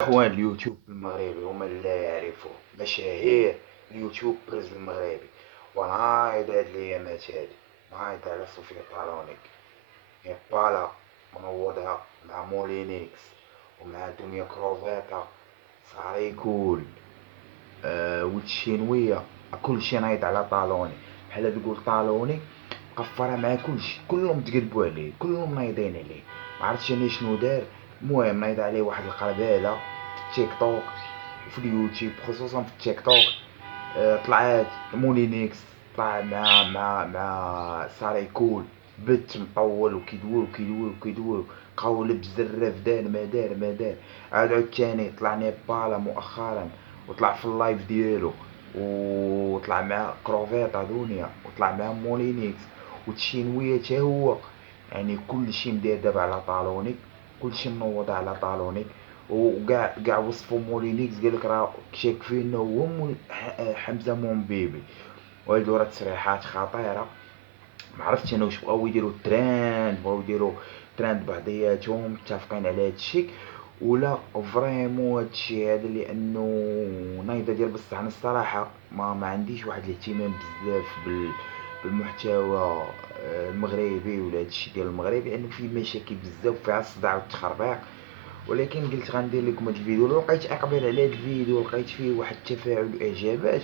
اخوان اليوتيوب المغربي هما اللي لا يعرفوه مشاهير اليوتيوبرز المغربي. ونعايض هاد الايامات هادي نعايض على صوفيا طالونيك بالا منوضها مع مولينيكس ومع دنيا كروفيتا ساريكول والشينوية. كلشي نايض على طالوني بحال تقول طالوني مقفرة مع كلشي، كلهم تقلبوا عليه، كلهم نايضين عليه. معرفتش انا شنو دار. المهم نايض عليه واحد القربالة في تيك توك وفي اليوتيوب، خصوصا في التيك توك. طلعت مولينيكس، طلع مع ساريكول بت مطول وكيدويو قولب بزاف، دار ما دار. عاد تاني طلع نيبالا مؤخرا وطلع في اللايف ديالو وطلع مع كروفيتا دنيا وطلع مع مولينيكس وتشينوية تا هو. يعني كلشي مدير دابا على طالونيك، كلشي منوض على طالونيك. وكاع وصفوا مولينيكس قالك راه شاكفين هو حمزه مومبيبي. وهادو راه تصريحات خطيره. معرفتش انا واش بغاو يديروا ترند، بغاو يديروا ترند بعضياتهم متفقين على هادشي ولا فريمون هادشي هذا. لانه نايضه ديال بصح انا الصراحه ما عنديش واحد الاهتمام بزاف بالمحتوى المغربي ولا هادشي ديال المغرب، لانه فيه مشاكل بزاف وفيها الصداع والتخربيق. ولكن قلت غندير لكم هاد الفيديو، لو لقيت اقبل على هاد الفيديو لقيت فيه واحد التفاعل واعجابات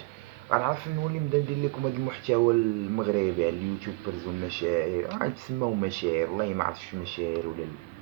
غنعرف نولي نبدا ندير لكم هاد المحتوى المغربي على اليوتيوبرز والمشاهير. غيتسماو مشاهير، والله ما عرفتش مشاهير ولا لا.